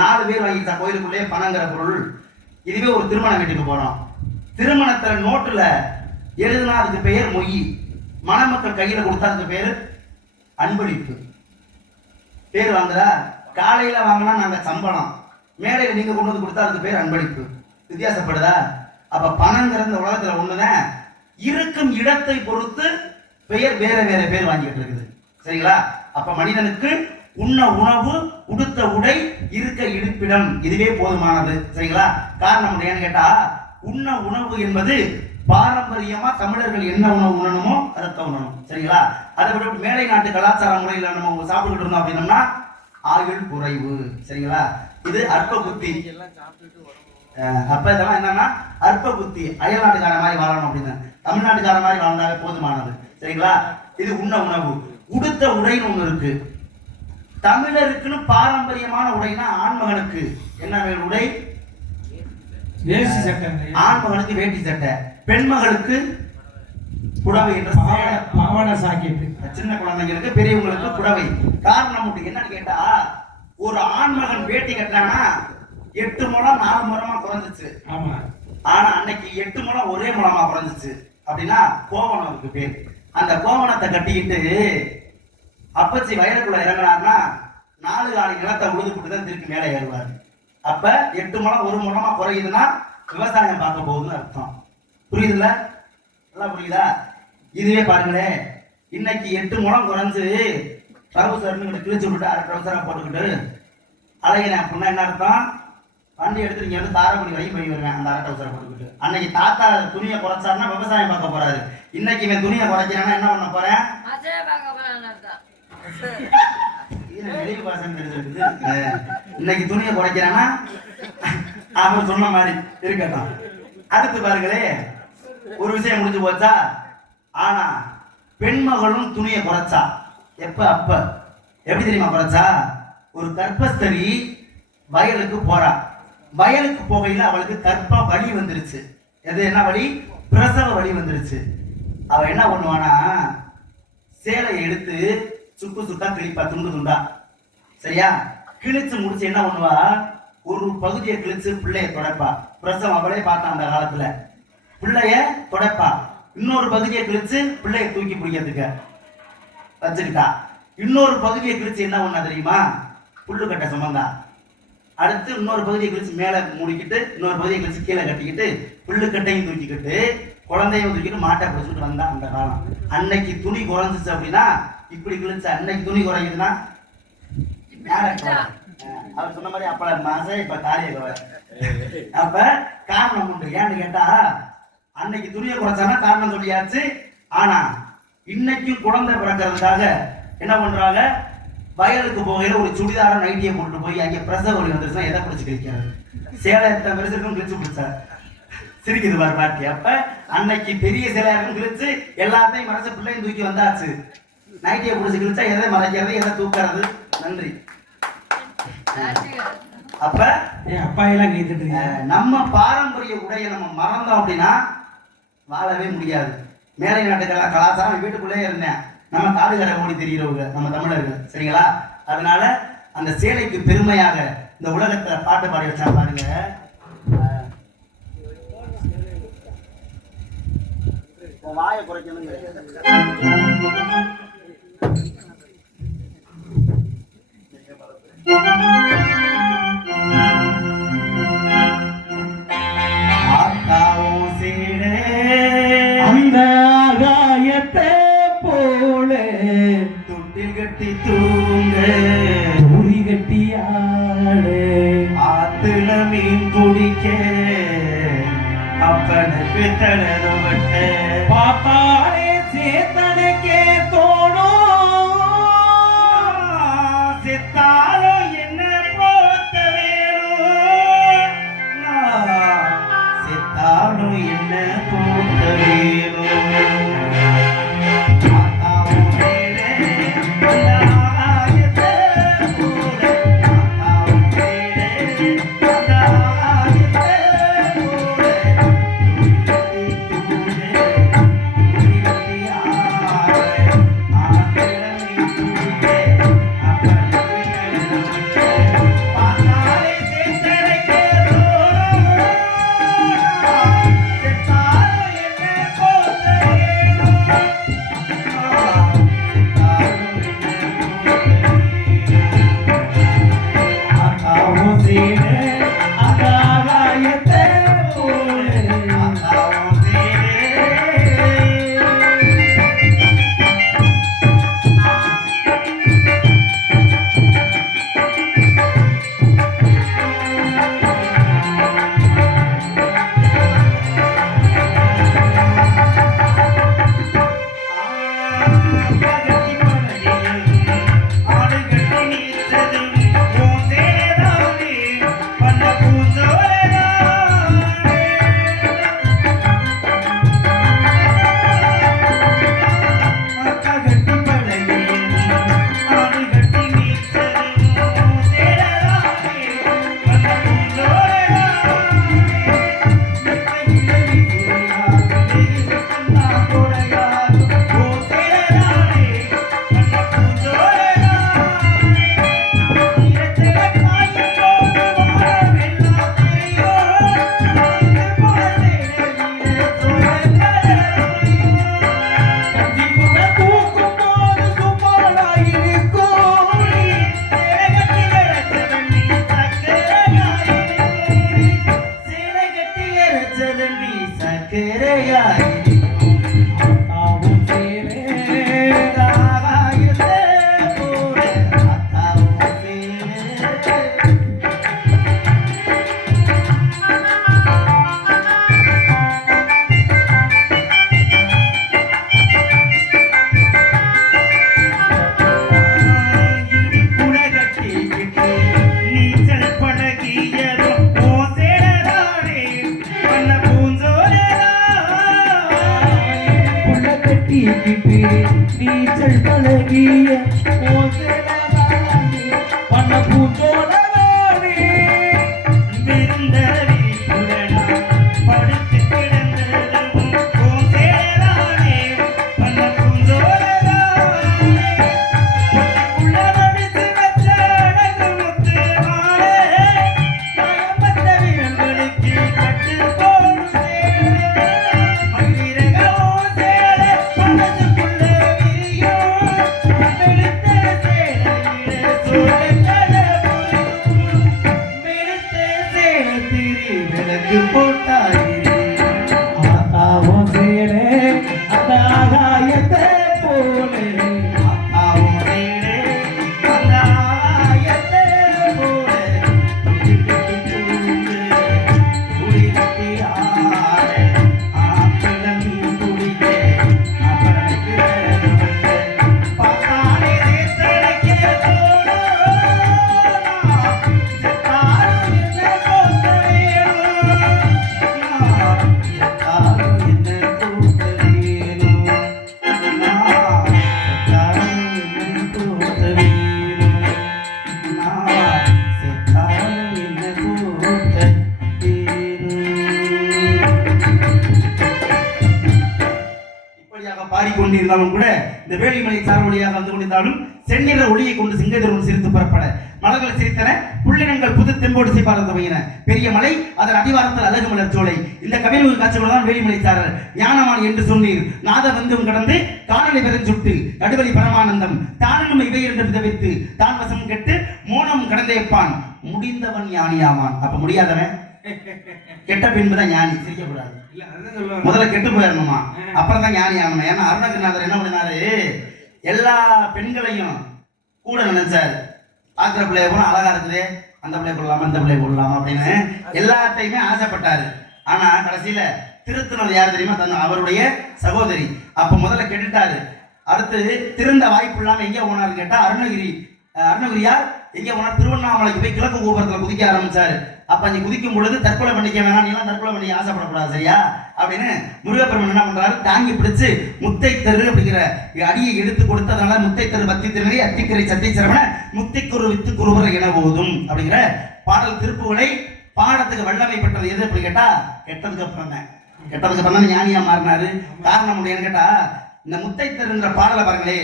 4 பேர் வாங்கிட்டா கோயிலுக்குள்ளே பணங்கிற பொருள். இதுவே ஒரு திருமணம் வீட்டுக்கு போறோம். திருமணத்துல நோட்டுல எழுதுனா அதுக்கு பெயர் மொய். மணமக்கள் கையில கொடுத்தா அதுக்கு பேர் அன்பளிப்பு. பேர் வாங்குதா? காலையில வாங்கினா நாங்க சம்பளம், மேலையில நீங்க கொண்டு வந்து கொடுத்தா அதுக்கு பேர் அன்பளிப்பு. வித்தியாசப்படுதா? அப்ப பணங்கிற இந்த உலகத்துல ஒண்ணுதான். இருக்கும் இடத்தை பொறுத்து பெயர் வேற வேற பேர் வாங்கிட்டு இருக்குது. சரிங்களா? அப்ப மனிதனுக்கு உண்ண உணவு, உடுத்த உடை, இருக்க இருப்பிடம் இதுவே போதுமானது. சரிங்களா? காரணம் ஏன்னு கேட்டா, உண்ண உணவு என்பது பாரம்பரியமா தமிழர்கள் என்ன உணவு உண்ணணுமோ அதைத்தான் உண்ணணும். சரிங்களா? அதை விட மேலை நாட்டு கலாச்சார முறையில் நம்ம சாப்பிட்டுக்கிட்டு இருந்தோம் அப்படின்னம்னா ஆயுள் குறைவு. சரிங்களா? இது அற்ப புத்தி. அப்ப இதெல்லாம் என்னன்னா அற்ப புத்தி. அயல் நாட்டுக்கார மாதிரி வாழணும் அப்படின்னு, தமிழ்நாட்டுக்கார மாதிரி வாழ்ந்தாவே போதுமானது. சரிங்களா? இது உண்ண உணவு. உடுத்த உடைன்னு ஒண்ணு இருக்கு. தமிழருக்குன்னு பாரம்பரியமான உடைனா ஆண்மகனுக்கு என்ன உடை? வேஷ்டி சட்டை. ஆண்மகனுக்கு வேட்டி சட்டை, பெண்மகளுக்கு புடவை என்ற பாவாடை சாக்கெட்டு. சின்ன குழந்தைங்களுக்கு, பெரியவங்களுக்கு புடவை. காரணம் என்னன்னு கேட்டா, ஒரு ஆண்மகன் வேட்டி கட்டினானா 8 முழம் 4 முழமா குறைஞ்சிச்சு. ஆமா. ஆனா அன்னைக்கு 8 முழம் ஒரே முழமா குறைஞ்சிச்சு. அப்படின்னா கோவணத்துக்கு பேர். அந்த கோவணத்தை கட்டிக்கிட்டு அப்பச்சி வயலுக்குள்ள இறங்கினார்னா 4 காலி நிலத்தை உழுதுபட்டு தான் திருப்பி மேலே ஏறுவார். அப்ப 8 முழம் 1 முழமா குறையுதுன்னா விவசாயம் பார்க்க போகுதுன்னு அர்த்தம். புரியுதுல்ல? நல்லா புரியுதா? இதுவே பாருங்களேன், இன்னைக்கு 8 முழம் குறைஞ்சு ட்ரௌசர்னு கிழிச்சு விட்டு 1/2 ட்ரௌசரா போட்டுக்கிட்டு அழகின அப்படின்னா என்ன அர்த்தம்? வண்டி எடுத்து இங்க வந்து தாரமணி வழி போய் வருவேன் அந்த 1/2 ட்ரௌசரை போட்டுக்கிட்டு. அன்னைக்கு தாத்தா துணியை குறைச்சாருன்னா விவசாயம் பார்க்க போறாரு. இன்னைக்கு இவன் துணியை குறைக்கிறான்னா என்ன பண்ண போறேன்? இன்னைக்கு துணியை குறைக்கிறானா அவன் சொன்ன மாதிரி இருக்கட்டும். அடுத்து பாருங்களே, ஒரு விஷயம் முடிஞ்சு போச்சா? ஆனா பெண்மகளும் துணியை குறைச்சா. எப்ப? அப்ப எப்படி தெரியுமா குறைச்சா? ஒரு கர்ப்பஸ்தரி வயலுக்கு போறா. வயலுக்கு போகையில அவளுக்கு கர்ப்ப வலி வந்துருச்சு. எது என்ன வலி? பிரசவ வலி வந்துருச்சு. அவ என்ன பண்ணுவானா, சேலையை எடுத்து சுக்கு சுக்கா கிழிப்பா, துண்டு துண்டா. சரியா? கிழிச்சு முடிச்சு என்ன பண்ணுவா, ஒரு பகுதியை கிழிச்சு பிள்ளைய தொடப்பா. பிரசவம் அவளே பார்த்தா அந்த காலத்துல. பிள்ளைய தொடப்பா. இன்னொரு பகுதியை கிழிச்சு பிள்ளைய தூக்கி பிடிக்கிறதுக்கு வச்சுக்கிட்டா. இன்னொரு பகுதியை கிழிச்சு என்ன பண்ணா தெரியுமா? புல்லு கட்ட சுமந்தா. அடுத்து இன்னொரு பகுதியை கிழிச்சு மேல மூடிக்கிட்டு, இன்னொரு பகுதியை கிழிச்சு கீழே கட்டிக்கிட்டு, புல்லு கட்டையும் தூக்கிக்கிட்டு, குழந்தையும் தூக்கிட்டு மாட்டை பிடிச்சிட்டு வந்தா அந்த காலம். அன்னைக்கு துணி குறைஞ்சிச்சு அப்படின்னா இப்படி கிழிச்சு, அன்னைக்கு துணி குறைக்குதுன்னா அவர் சொன்ன மாதிரி அப்ப மாசம் இப்ப காலிய. அப்ப காரணம் உண்டு. ஏன்னு கேட்டா, அன்னைக்கு துணியை குறைச்சானா காரணம் சொல்லியாச்சு. ஆனா இன்னைக்கும் குழந்தை பிறக்கிறதுக்காக என்ன பண்றாங்க, வயலுக்கு போகையில ஒரு சுடிதார நைட்டியை போட்டு போய் அங்கே பிரசவ வலி வந்துருச்சுன்னா எதை பிடிச்சி கிழிக்கிறது? சேலை எத்தனை பெருசுக்கும் கிழிச்சு பிடிச்சார். சிரிக்குது பாரு பாட்டி. அப்ப அன்னைக்கு பெரிய சேலையாருக்கும் கிழிச்சு எல்லாத்தையும் மறைச்சு பிள்ளையும் தூக்கி வந்தாச்சு. நைட்டியை பிடிச்சி கிழிச்சா எதை மறைக்கிறது, எதை தூக்கிறது? நன்றி. அப்ப அப்பா எல்லாம் கேட்டுட்டு நம்ம பாரம்பரிய உடைய நம்ம மறந்தோம் அப்படின்னா வாழவே முடியாது. மேலை நாட்டுக்கெல்லாம் கலாச்சாரம் வீட்டுக்குள்ளே இருந்தேன். நம்ம காடுகரை ஓடி தெரிகிறவங்க நம்ம தமிழர்கள். சரிங்களா? அதனால அந்த சேலைக்கு பெருமையாக இந்த உலகத்துல பாட்டு பாடி வச்சா பாருங்க. வாயை குறைக்கணுங்க. அந்த ஆகாயத்தை போல தொட்டில் கட்டி தூங்க, துணி கட்டி ஆடு, ஆத்துல மீன் குடிக்க, அப்பனுக்கு தடவட்ட பாப்பாலே சேத்தனுக்கே தோணும். செத்தாலும் என்ன போத்த வேணும், செத்தாலும் என்ன போத்த வேணும். நீச்சல் பழகிய பண்ண பூஞ்சோடே விருந்தரி புலனா படுத்து கிடந்ததும் பூந்தேரானே பண்ண பூந்தோரதானே உள்ள நடித்து வச்ச அழகு முத்து மாலே பயமற்ற வீரர்களுக்கு கட்டு போடுதே மயிரகோ சேலை மனசுக்குள்ள விரியும் வெளுத்த சேலையில சோலைகளை வெளுத்த சேலை திரி விளக்கு போட்டாயிரு ஆத்தாவும் சேரே அந்த ஆகாயத்தை போலே ஆத்தாவும் சேரே அந்த ஆகாயத்தை போல துடிக்கட்டி தூங்கு துடிக்கட்டி ஆட ஆப்பிளம் துடிக்க அவனுக்கு பார்த்தாலே சேத்தனைக்கே இப்படியாக பாடிக்கொண்டிருந்தாலும் கூட இந்த வேலிமலை சார் வழியாக வந்து கொண்டிருந்தாலும் செந்நிற ஒளியை கொண்டு சிங்கத்திற்கு சிரித்து புறப்பட மலர்கள் சிரித்தன புள்ளினங்கள் புது தெம்போடு செய்பார துவங்கின பெரிய மலை அதன் அடிவாரத்தில் அழகு மலர் சோலை இந்த கவிழ்வு காட்சிகள் தான் வேலிமலை சாரர் ஞானமான் என்று சொன்னீர் நாத வந்தும் கடந்து காணொலி பெருஞ்சுட்டு நடுவழி பரமானந்தம் தானும் இவை என்று விதவித்து தான் வசம் கெட்டு மோனம் கடந்தேப்பான் முடிந்தவன் ஞானியாமான் அப்ப முடியாதவன் கெட்ட பின்புதான் ஞானி சிரிக்கக்கூடாது முதல்ல கெட்டு போயிடணுமா அப்புறம் தான் ஞானி ஆகணும் ஏன்னா அருணகிரிநாதர் என்ன பண்ணினாரு எல்லா பெண்களையும் கூட நினைச்சாரு ஆக்கிற பிள்ளைய போனா அழகா இருக்குது அந்த பிள்ளைய கொள்ளலாமா இந்த பிள்ளைய கொள்ளலாமா அப்படின்னு எல்லாத்தையுமே ஆசைப்பட்டாரு ஆனா கடைசியில திருத்தினது யார் தெரியுமா தன் அவருடைய சகோதரி அப்ப முதல்ல கெட்டுட்டாரு அடுத்து திருந்த வாய்ப்பு இல்லாம எங்க போனாரு கேட்டா அருணகிரியார் எங்க போனார் திருவண்ணாமலைக்கு போய் கிழக்கு கோபுரத்துல குதிக்க ஆரம்பிச்சாரு அப்ப நீ குதிக்கும் பொழுது தற்கொலை பண்ணிக்க வேணாம் நீ எல்லாம் தற்கொலை பண்ணி ஆசைப்படக்கூடாது சரியா அப்படின்னு முருகப்பெருமன் என்ன பண்றாரு தாங்கி பிடிச்சு முத்தை தரு அப்படிங்கிற அடியை எடுத்து கொடுத்ததுனால முத்தை தரு பத்தி திருநறி அத்திக்கரை சத்தை சிரவண முத்தைக்குரு வித்து குருவரை என போதும் அப்படிங்கிற பாடல் திருப்புகளை பாடத்துக்கு வல்லமை பெற்றது எது அப்படி கேட்டா கெட்டதுக்கு அப்புறம் தான் கெட்டதுக்கு அப்புறம் தான் ஞானியா மாறினாரு காரணம் முடியும்னு கேட்டா இந்த முத்தை தருங்கிற பாடலை பாருங்களே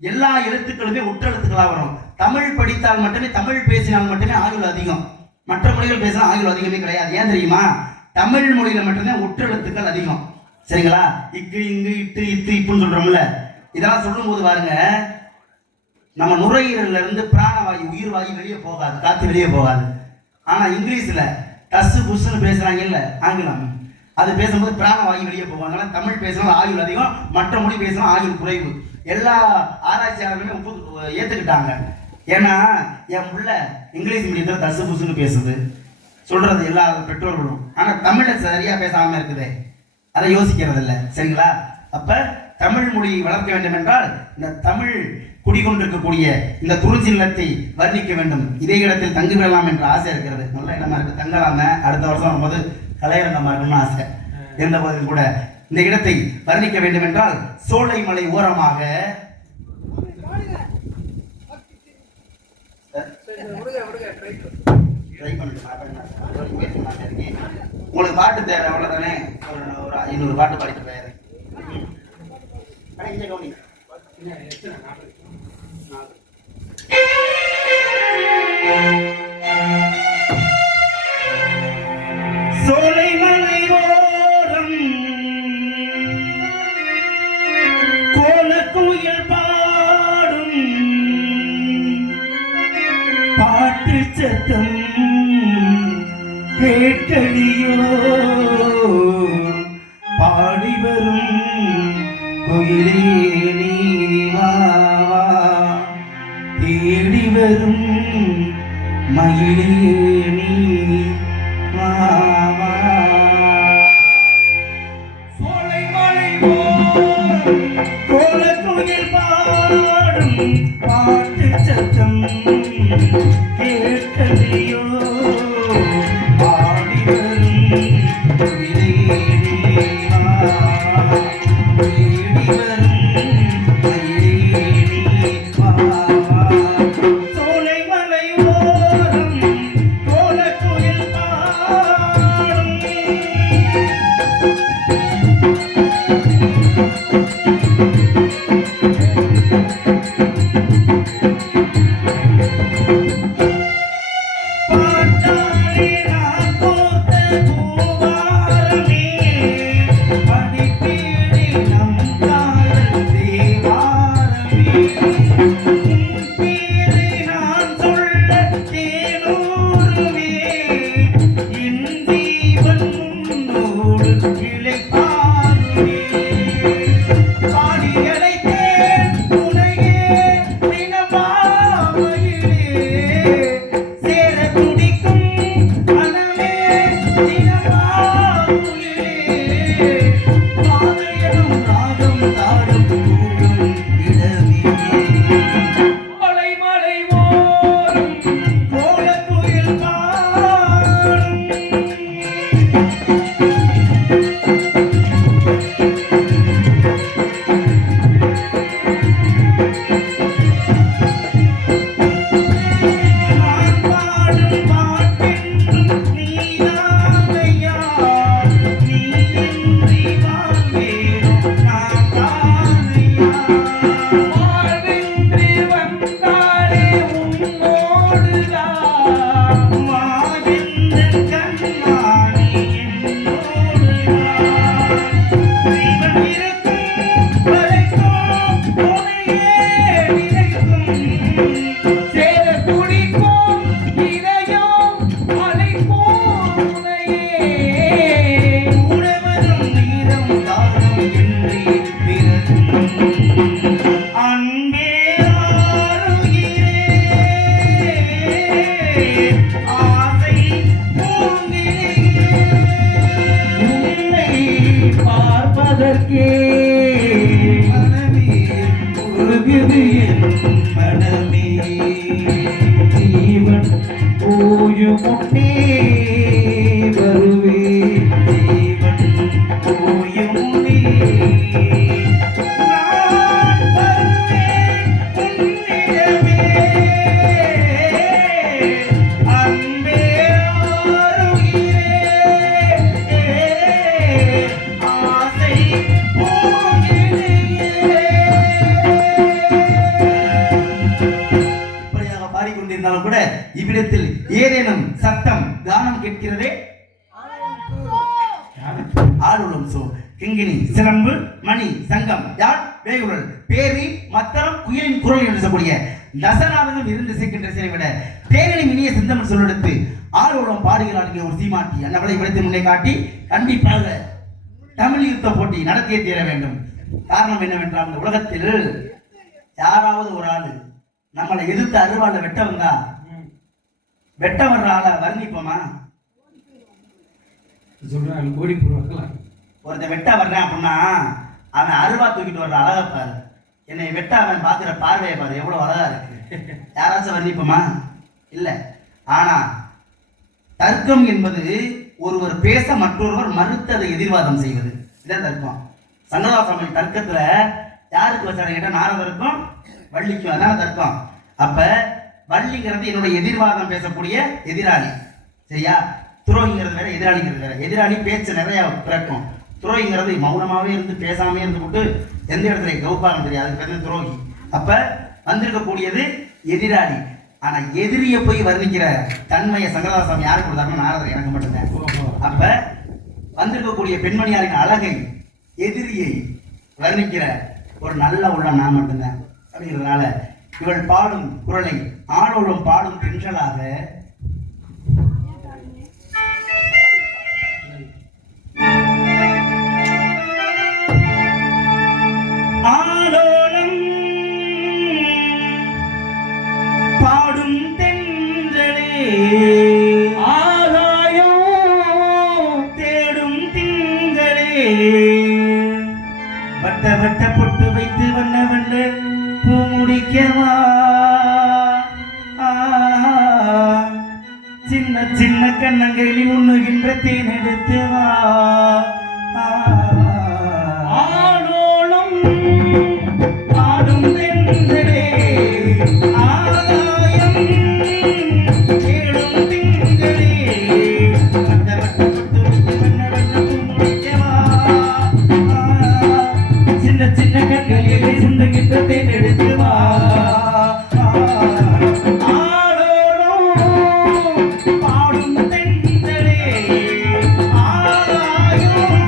எல்லா எழுத்துக்களுமே ஒற்றெழுத்துக்களா வரும் தமிழ் படித்தால் மட்டுமே தமிழ் பேசினால் மட்டுமே ஆயுள் அதிகம் மற்ற மொழிகள் பேசினா ஆயுள் அதிகமே கிடையாது ஏன் தெரியுமா தமிழ் மொழியில மட்டும்தான் ஒற்றெழுத்துக்கள் அதிகம் சரிங்களா இக்கு இங்கு இட்டு இத்து இப்புன்னு சொல்றோம்ல இதெல்லாம் சொல்லும் போது பாருங்க நம்ம நுரையீரல்ல இருந்து பிராணவாயு உயிர் வாயு வெளியே போகாது காத்து வெளியே போகாது ஆனா இங்கிலீஷ்ல டஸ்ஸு புஷ்ன்னு பேசுறாங்கல்ல ஆங்கிலம் அது பேசும்போது பிராணவாயு வெளியே போகும் அதனால தமிழ் பேசினா ஆயுள் அதிகம் மற்ற மொழி பேசினா ஆயுள் குறைவு எல்லா ஆராய்ச்சியாளர்களுமே ஏத்துக்கிட்டாங்க ஏன்னா என் புள்ள இங்கிலீஷ் மீடியத்தில் தசு புசுன்னு பேசுது சொல்றது எல்லா பெற்றோர்களும் ஆனா தமிழை சரியா பேசாம இருக்குது அதை யோசிக்கிறது இல்லை சரிங்களா அப்ப தமிழ் மொழியை வளர்க்க வேண்டும் என்றால் இந்த தமிழ் குடிகொண்டிருக்கக்கூடிய இந்த குறிஞ்சில்லத்தை வர்ணிக்க வேண்டும் இதே இடத்தில் தங்கி விடலாம் என்ற ஆசை இருக்கிறது நல்ல இடமா இருக்கு தங்கலாம அடுத்த வருஷம் வரும்போது கலையரங்கமா இருக்கணும்னு ஆசை இருந்த போதிலும் கூட இந்த இடத்தை வர்ணிக்க வேண்டும் என்றால் சோலைமலை ஓரமாக உங்களுக்கு பாட்டு தேவை அவ்வளவுதானே ஒரு 500 பாட்டு பாடிட்டு போயிரு சோலைமலை ஓரம் கோலக்குயில் பாடும் பாட்டு சத்தம் கேட்கலியோ பாடி வரும் கோயிலே நீ வா வா தேடி வரும் மயிலே நீ வா வா சோலைமலை ஓரம் கோலக்குயில் பாடும் பாட்டு சத்தம் கேட்கலியோ பாடி வரும் கோயிலே நீ வா தேடி வரும் ஓயும் முன்னே வருவே ஜீவன் ஓயும் முன்னே நான் வருவேன் உன்னிடமே. அன்பே ஆருயிரே, ஆசை பூங்கினியே. இப்படியாக பாடிக்கொண்டிருந்தாலும் கூட இவ்விடத்தில் ஏதேனும் சத்தம் கானம் கேட்கிறதே. ஆளுளம் சோ கிங்கினி சிலம்பு மணி சங்கம் யாழ் வேகுழல் பேரி மத்தளம் குயிலின் குரல் என்று சொல்லக்கூடிய தசநாதகம் இருந்து சேர்க்கின்ற சிலை விட தேனி இனிய சிந்தமன் சொல்லெடுத்து ஆளுளம் பாடுகிறார் என்கிற ஒரு சீமாட்டி அன்னவளை விடுத்து முன்னே காட்டி கண்டிப்பாக தமிழ் யுத்த போட்டி நடத்தியே தீர வேண்டும். காரணம் என்னவென்றால் இந்த உலகத்தில் யாராவது ஒரு ஆளு நம்மளை எதிர்த்து அருவாள வெட்ட வந்தா வெட்ட வர்ற ஆளை வர்ணிப்போமா? சொல்றாங்க கோடி போடுவாங்களா? ஒருத்தன் வெட்ட வர்றேன் அப்படின்னா அவன் அருவா தூக்கிட்டு வர்ற அழகா பாரு, என்னை வெட்ட அவன் பார்க்குற பார்வையை பாரு எவ்வளவு அழகா இருக்கு. யாராச்சும் வர்ணிப்போமா? இல்லை. ஆனா தர்க்கம் என்பது ஒருவர் பேச மற்றொருவர் மறுத்ததை எதிர்வாதம் செய்வது, இதான் தர்க்கம். சங்கரதாசாமி தர்க்கத்துல யாருக்கு வச்சாரு கேட்டா நாரதருக்கும் வள்ளிக்கும், அதான் தர்க்கம். அப்ப வள்ளிங்கிறது என்னுடைய எதிர்வாதம் பேசக்கூடிய எதிராளி, சரியா? துரோகிங்கிறது வேற, எதிராளிங்கிறது வேற. எதிராளி பேச்சு நிறைய பிறக்கும், துரோகிங்கிறது மௌனமாவே இருந்து பேசாமே இருந்து போட்டு எந்த இடத்துல கவுப்பாங்க தெரியாது, அதுக்கு பேர் துரோகி. அப்ப வந்திருக்கக்கூடியது எதிராளி. ஆனா எதிரியை போய் வர்ணிக்கிற தன்மையை சங்கரதாசாமி யாருக்கு கொடுத்தாருன்னா நாரதர், எனக்கு மட்டும்தான். அப்ப வந்திருக்கக்கூடிய பெண்மணியாரின் அழகை எதிரியை வர்ணிக்கிற ஒரு நல்ல உள்ள நான் மட்டும்தான். அப்படிங்கிறதுனால இவள் பாடும் குரலை ஆடோளும் பாடும் பெண்களாக ஆடோளம் பாடும் தென்றலே ஆகாயம் தேடும் திங்களே வட்ட வட்ட பொட்டு வைத்து வண்ண வண்ண பூ முடிக்கவா, சின்ன சின்ன கண்ணங்களில் உண்ணுகின்ற தேன் எடுத்து வா. ஆளோளம் பாடும் தென்றலே ஆகாயம் தேடும் திங்களே வட்ட வட்ட பொட்டு வைத்து வண்ண வண்ண பூ முடிக்கவா, சின்ன சின்ன கண்களிலே சுண்டுகின்ற தேன் எடுத்து வா. ஆடோளம் பாடும் தென்றலே ஆகாயம்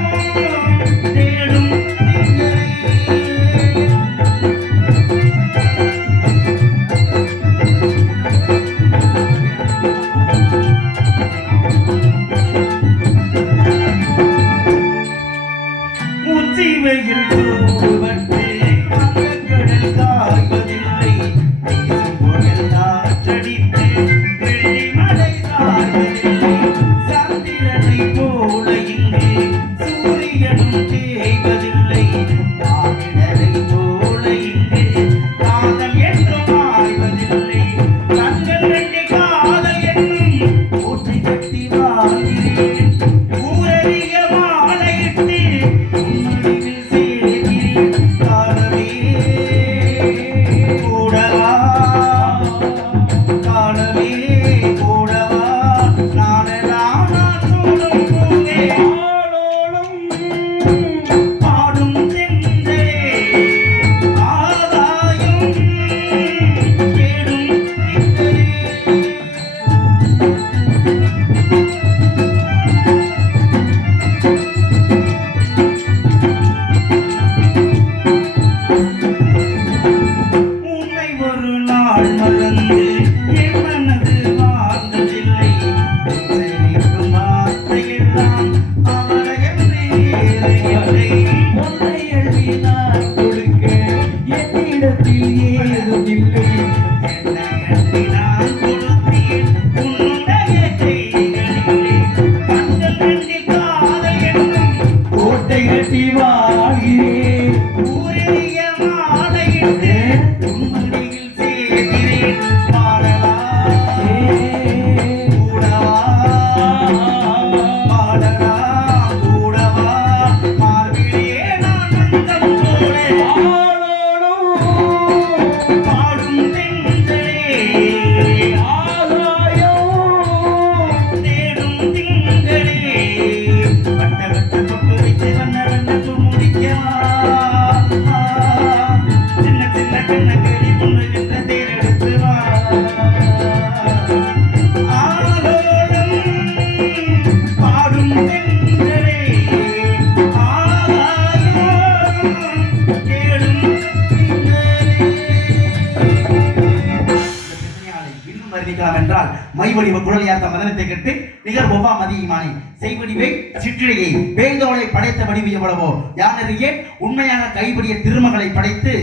மைவடிவ குழலியார்த்த மதனத்தை கட்டு நிகர் ஒவ்வா மதியமானே செய்வடிவை சிற்றிழையை வேந்தோலை படைத்த வடிவு எவ்வளவோ யானறியே உண்மையாக கைவடிய திருமகளை படைத்து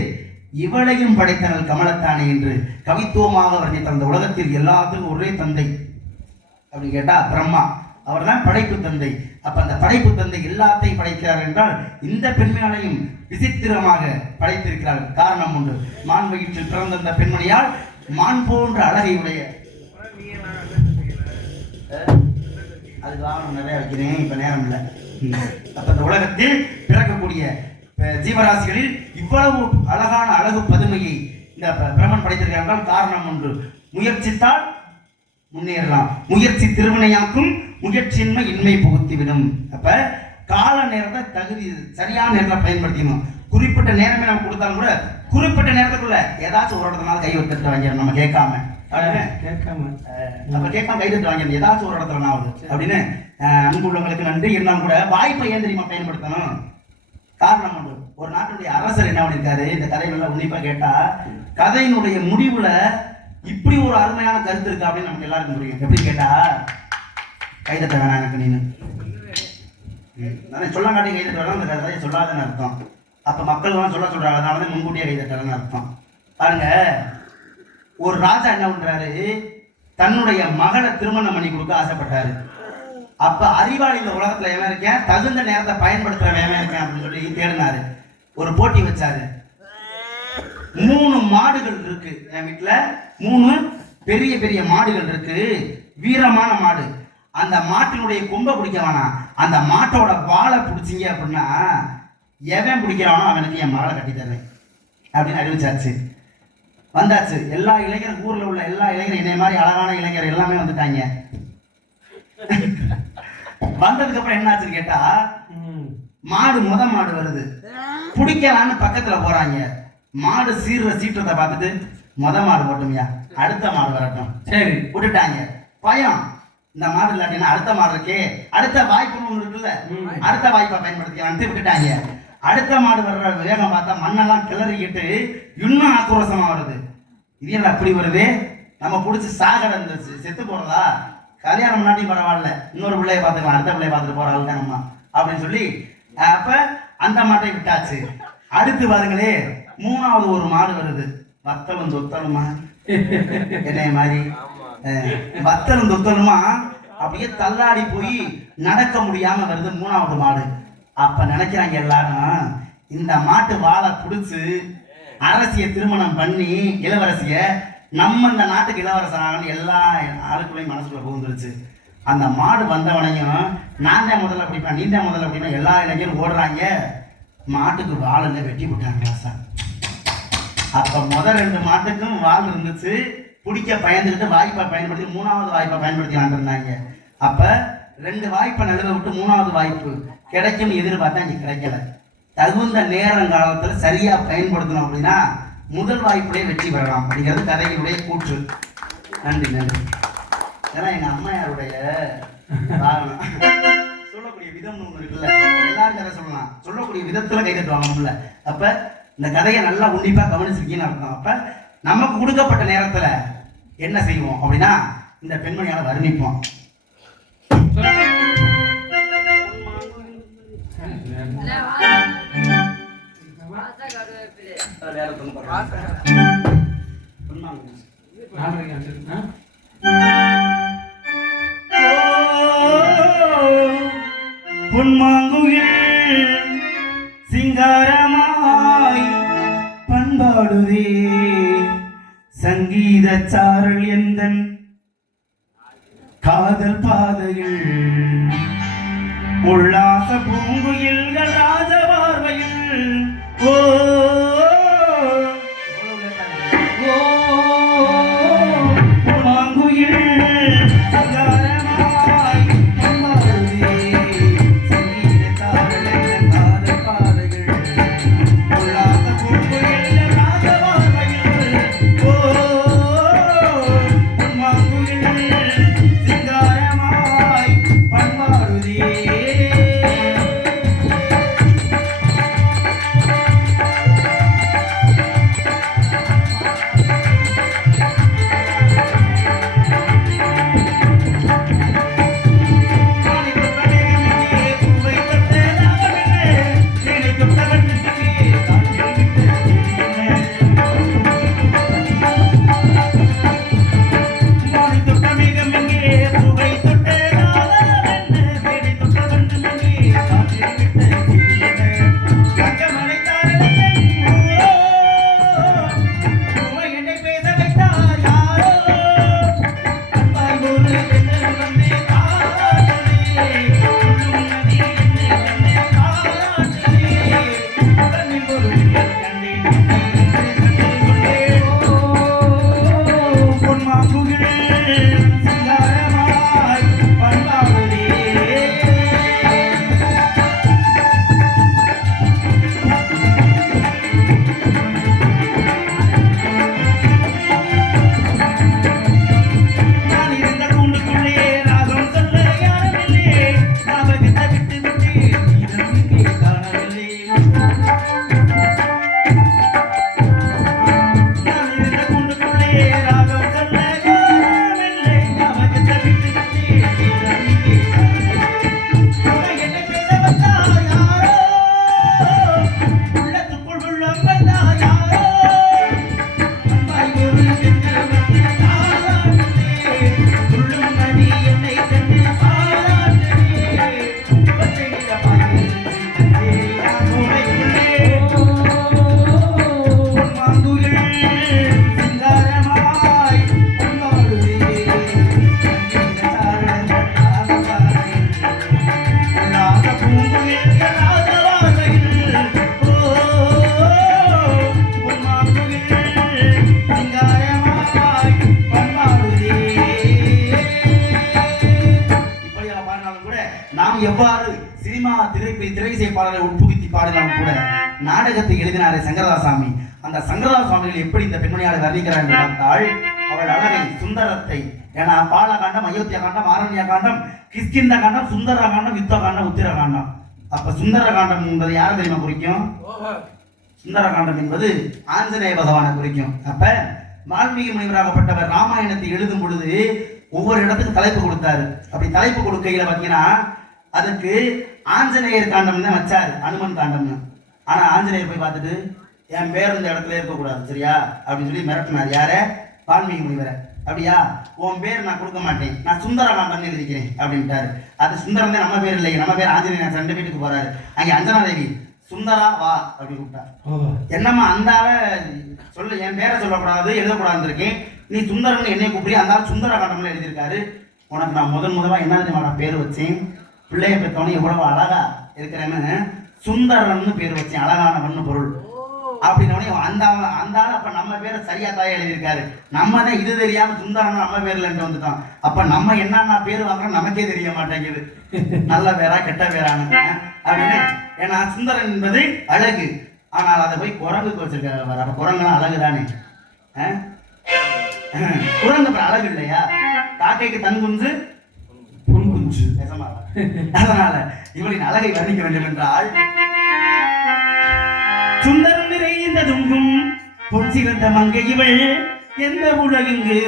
இவளையும் படைத்தனல் கமலத்தானே என்று கவித்துவமாக வர்ணித்த அந்த உலகத்தில் எல்லாத்துக்கும் ஒரே தந்தை அப்படி கேட்டா பிரம்மா, அவர் தான் படைப்பு தந்தை. அப்ப அந்த படைப்பு தந்தை எல்லாத்தையும் படைக்கிறார் என்றால் இந்த பெண்மணியையும் விசித்திரமாக படைத்திருக்கிறார். காரணம் உண்டு. மான் வயிற்றில் பிறந்த அந்த பெண்மணியால் மான் போன்ற அழகை உடைய அது காரணம் நிறைய வைக்கிறேன், இப்ப நேரம் இல்லை. அப்ப அந்த உலகத்தில் பிறக்கக்கூடிய ஜீவராசிகளில் இவ்வளவு அழகான அழகு பதுமையை இந்த பிரமன் படைத்திருக்கிறார்கள். காரணம் ஒன்று, முயற்சித்தால் முன்னேறலாம். முயற்சி திருவினையாக்கும், முயற்சியின்மை இன்மை புகுத்திவிடும். அப்ப கால நேரத்தை தகுதி சரியான நேரத்தை பயன்படுத்திக்கணும். குறிப்பிட்ட நேரமே நம்ம கொடுத்தாலும் கூட குறிப்பிட்ட நேரத்துக்குள்ள ஏதாச்சும் ஒரு இடத்துல கை வைத்து வாங்கிடணும். நம்ம கேட்காம அப்ப கேட்காம கை தட்டு வாங்கிடணும் ஏதாச்சும் ஒரு இடத்துல ஆகுது அப்படின்னு. அன்பு உள்ளவங்களுக்கு நன்றி. இருந்தாலும் கூட வாய்ப்பை ஏன் தெரியுமா பயன்படுத்தணும்? காரணம் உண்டு. ஒரு நாட்டுடைய அரசர் என்ன பண்ணிருக்காரு, இந்த கதையை நல்லா உன்னிப்பா கேட்டா கதையினுடைய முடிவுல இப்படி ஒரு அருமையான கருத்து இருக்கு அப்படின்னு நமக்கு எல்லாருக்கும் புரியும். எப்படி கேட்டா, கைதட்ட வேணாம் எனக்கு நீனு நானே சொல்ல காட்டி கைதட்ட வேணாம், அந்த கதையை சொல்லாதன்னு அர்த்தம். அப்ப மக்கள் எல்லாம் சொல்றாங்க, அதனாலதான் முன்கூட்டியே கைதட்டலன்னு அர்த்தம். பாருங்க, ஒரு ராஜா என்ன பண்றாரு, தன்னுடைய மகளை திருமணம் பண்ணி கொடுக்க ஆசைப்பட்டாரு. அப்ப அறிவாளி இந்த உலகத்துல எவன் இருக்கேன், தகுந்த நேரத்தை பயன்படுத்துறவன் எவன் இருக்கேன் அப்படின்னு சொல்லி தேடினாரு. ஒரு போட்டி வச்சாரு. 3 மாடுகள் இருக்கு என் வீட்டுல, 3 பெரிய பெரிய மாடுகள் இருக்கு, வீரமான மாடு. அந்த மாட்டினுடைய கொம்பை பிடிக்க வேணாம், அந்த மாட்டோட வாழை பிடிச்சிங்க அப்படின்னா எவன் பிடிக்கிறானோ அவனுக்கு என் மகளை கட்டி தருவேன் அப்படின்னு அறிவிச்சாச்சு. வந்தாச்சு. எல்லா இளைஞரும், ஊர்ல உள்ள எல்லா இளைஞரும், என்னை மாதிரி அழகான இளைஞர் எல்லாமே வந்துட்டாங்க. வந்ததுக்கு அப்புறம் என்ன ஆச்சுன்னு கேட்டா, மாடு மாடு வருது, பிடிக்கலான்னு பக்கத்துல போறாங்க. மாடு சீர்ற சீற்றத்தை பார்த்துட்டு மாடு போட்டுமியா, அடுத்த மாடு வரட்டும் சரி விட்டுட்டாங்க. பயம், இந்த மாடு இல்லாட்டினா அடுத்த மாடு இருக்கே, அடுத்த வாய்ப்புன்னு ஒண்ணு இருக்குல்ல, அடுத்த வாய்ப்பை பயன்படுத்திக்கலான்ட்டு விட்டுட்டாங்க. அடுத்த மாடு வர்ற வேகம் பார்த்தா மண்ணெல்லாம் கிளறிக்கிட்டு இன்னும் ஆக்ரோஷமா வருது. இது என்ன அப்படி வருது, நம்ம பிடிச்சி சாகர செத்து போறதா, கல்யாணம் முன்னாடி பரவாயில்ல, இன்னொரு பிள்ளைய பார்த்துக்கலாம், அடுத்த பிள்ளைய பார்த்துட்டு போறாள் தான் நம்ம அப்படின்னு சொல்லி அப்ப அந்த மாட்டை விட்டாச்சு. அடுத்து பாருங்களே, 3வது ஒரு மாடு வருது, வத்தலும் தொத்தலுமா என்னைய மாதிரி வத்தலும் தொத்தலுமா அப்படியே தள்ளாடி போய் நடக்க முடியாம வருது 3வது மாடு. அப்ப நினைக்கிறாங்க எல்லாரும், இந்த மாட்டு வாழை பிடிச்சு அரசிய திருமணம் பண்ணி இளவரசிய நம்ம இந்த நாட்டுக்கு இளவரசனாகன்னு எல்லா ஆளுக்குள்ளையும் மனசுக்குள்ள புகுந்துருச்சு. அந்த மாடு வந்தவனையும் நான் தான் முதல்ல பிடிப்பேன், நீ தான் முதல்ல பிடிப்பேன், எல்லா இளைஞரும் ஓடுறாங்க. மாட்டுக்கு வாழை வெட்டி விட்டாங்க சார். அப்ப முதல் 2 மாட்டுக்கும் வால் இருந்துச்சு, பிடிக்க பயந்துக்கிட்டு வாய்ப்பை பயன்படுத்தி 3வது வாய்ப்பை பயன்படுத்திக்கலான் இருந்தாங்க. அப்ப 2 வாய்ப்பை நழுவ விட்டு 3வது வாய்ப்பு கிடைக்கும்னு எதிர்பார்த்தா இங்க கிடைக்கல. தகுந்த நேரங்காலத்துல சரியா பயன்படுத்தணும் அப்படின்னா முதல் வாய்ப்புடைய வெற்றி பெறலாம் அப்படிங்கிறது கதையினுடைய கூற்று. நன்றி நன்றி. ஏன்னா எங்க அம்மையாருடைய சொல்லக்கூடிய விதம் ஒன்று இருக்குல்ல, எல்லாரும் கதை சொல்லலாம், சொல்லக்கூடிய விதத்துல கை தட்டுவாங்கல்ல. அப்ப இந்த கதையை நல்லா உன்னிப்பா கவனிச்சிருக்கீங்கன்னு அர்த்தம். அப்ப நமக்கு கொடுக்கப்பட்ட நேரத்துல என்ன செய்வோம் அப்படின்னா இந்த பெண்மணியால வர்ணிப்போம். பொன்மாங்குயில் சிங்காரமாய் பண்பாடுதே சங்கீத சாரல் எந்தன் காதல் பாதையில் உல்லாச பூங்குயில்கள் ராஜபார்வையில் ஓ நாம் எவ்வாறு சினிமா திரையிசை பாடலை உட்புகுத்தி பாடினாலும் கூட நாடகத்தை எழுதினாரே சங்கரதாசாமி, அந்த சங்கரதாசாமிகள் எப்படி இந்த பெண்மணியாளை வர்ணிக்கிறார் என்று பார்த்தால் அவள் அழகை, சுந்தரத்தை, ஏன்னா பாலகாண்டம், அயோத்தியா காண்டம், ஆரண்ய காண்டம், கிஷ்கிந்த காண்டம், சுந்தர காண்டம், யுத்த காண்டம், உத்திர காண்டம். அப்ப சுந்தர காண்டம் என்பது யாரை தெரியுமா குறிக்கும்? சுந்தர காண்டம் என்பது ஆஞ்சநேய பகவானை குறிக்கும். அப்ப வால்மீகி முனிவராகப்பட்டவர் ராமாயணத்தை எழுதும் பொழுது ஒவ்வொரு இடத்துக்கும் தலைப்பு கொடுத்தாரு. அப்படி தலைப்பு கொடுக்கையில பாத்தீங்கன்னா அதுக்கு ஆஞ்சநேயர் காண்டம் தான் வச்சாரு, அனுமன் காண்டம்னு. ஆனா ஆஞ்சநேயர் போய் பார்த்துட்டு என் பேர் இந்த இடத்துல இருக்கக்கூடாது சரியா அப்படின்னு சொல்லி மிரட்டினார். யார? வால்மீகி முனிவரை. அப்படியா, உன் பேர் நான் கொடுக்க மாட்டேன், நான் சுந்தர காண்டம்னு எழுதிக்கிறேன் அப்படின்ட்டாரு. அது சுந்தரம் தான் நம்ம பேர் இல்லைங்க, நம்ம பேர் ஆஞ்சநேயர். ரெண்டு வீட்டுக்கு போறாரு, அங்கே அஞ்சனா தேவி சுந்தரா வா அப்படின்னு கூப்பிட்டார். என்னம்மா அந்த சொல்ல என் பேரை சொல்லக்கூடாது, எழுதக்கூடாதுன்னு இருக்கேன், நீ சுந்தரன் என்னை கூப்பிடுறீ, அந்த சுந்தர காண்டம்ல எழுதியிருக்காரு. உனக்கு நான் முதல்ல என்ன தெரியுமா பேர் வச்சேன், பிள்ளைய பெற்றவனே எவ்வளவு அழகா இருக்கிறேன்னு சுந்தரன்னு பேர் வச்சேன், அழகானவன்னு பொருள் அப்படின்னோடனே அந்த அப்ப நம்ம பேரை சரியா தாயே எழுதியிருக்காரு. நம்ம தான் இது தெரியாம சுந்தரன் நம்ம பேர்ல வந்துட்டோம். அப்ப நம்ம என்னென்ன பேர் வாங்குறோம் நமக்கே தெரிய மாட்டேங்குது, நல்ல பேரா கெட்ட பேரான்னு அப்படின்னு. ஏன்னா சுந்தரன் என்பது அழகு, ஆனால் அதை போய் குரங்குக்கு வச்சிருக்காரு. அப்ப குரங்குலாம் அழகு தானே, குரங்கு அழகு இல்லையா? காக்கைக்கு தன் குஞ்சு பொன் குஞ்சு. அதனால இவளின் அழகை வர்ணிக்க வேண்டும் என்றால் சுந்தரம் நிறைந்ததுங்கும் பொன் சிறந்த மங்கை இவள் எந்த உலகிங்கு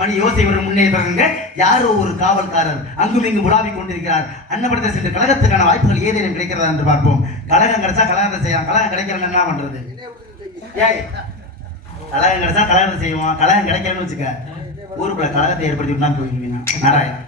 மணி யோசை ஒரு முன்னேற்றாங்க. யாரோ ஒரு காவல்காரர் அங்கும் இங்கு உலாவிக் கொண்டிருக்கிறார். அன்னபடத்தை சென்று கழகத்துக்கான வாய்ப்புகள் ஏதேனும் கிடைக்கிறதா என்று பார்ப்போம். கழகம் கிடைச்சா கலகத்தை செய்யலாம், கழகம் கிடைக்கிறவங்க என்ன பண்றது? ஏய், கழகம் கிடைச்சா கலகத்தை செய்வோம், கழகம் கிடைக்கலன்னு வச்சுக்க ஊருக்குள்ள கழகத்தை ஏற்படுத்தி தான் போயிருவீங்க. நாராயணன்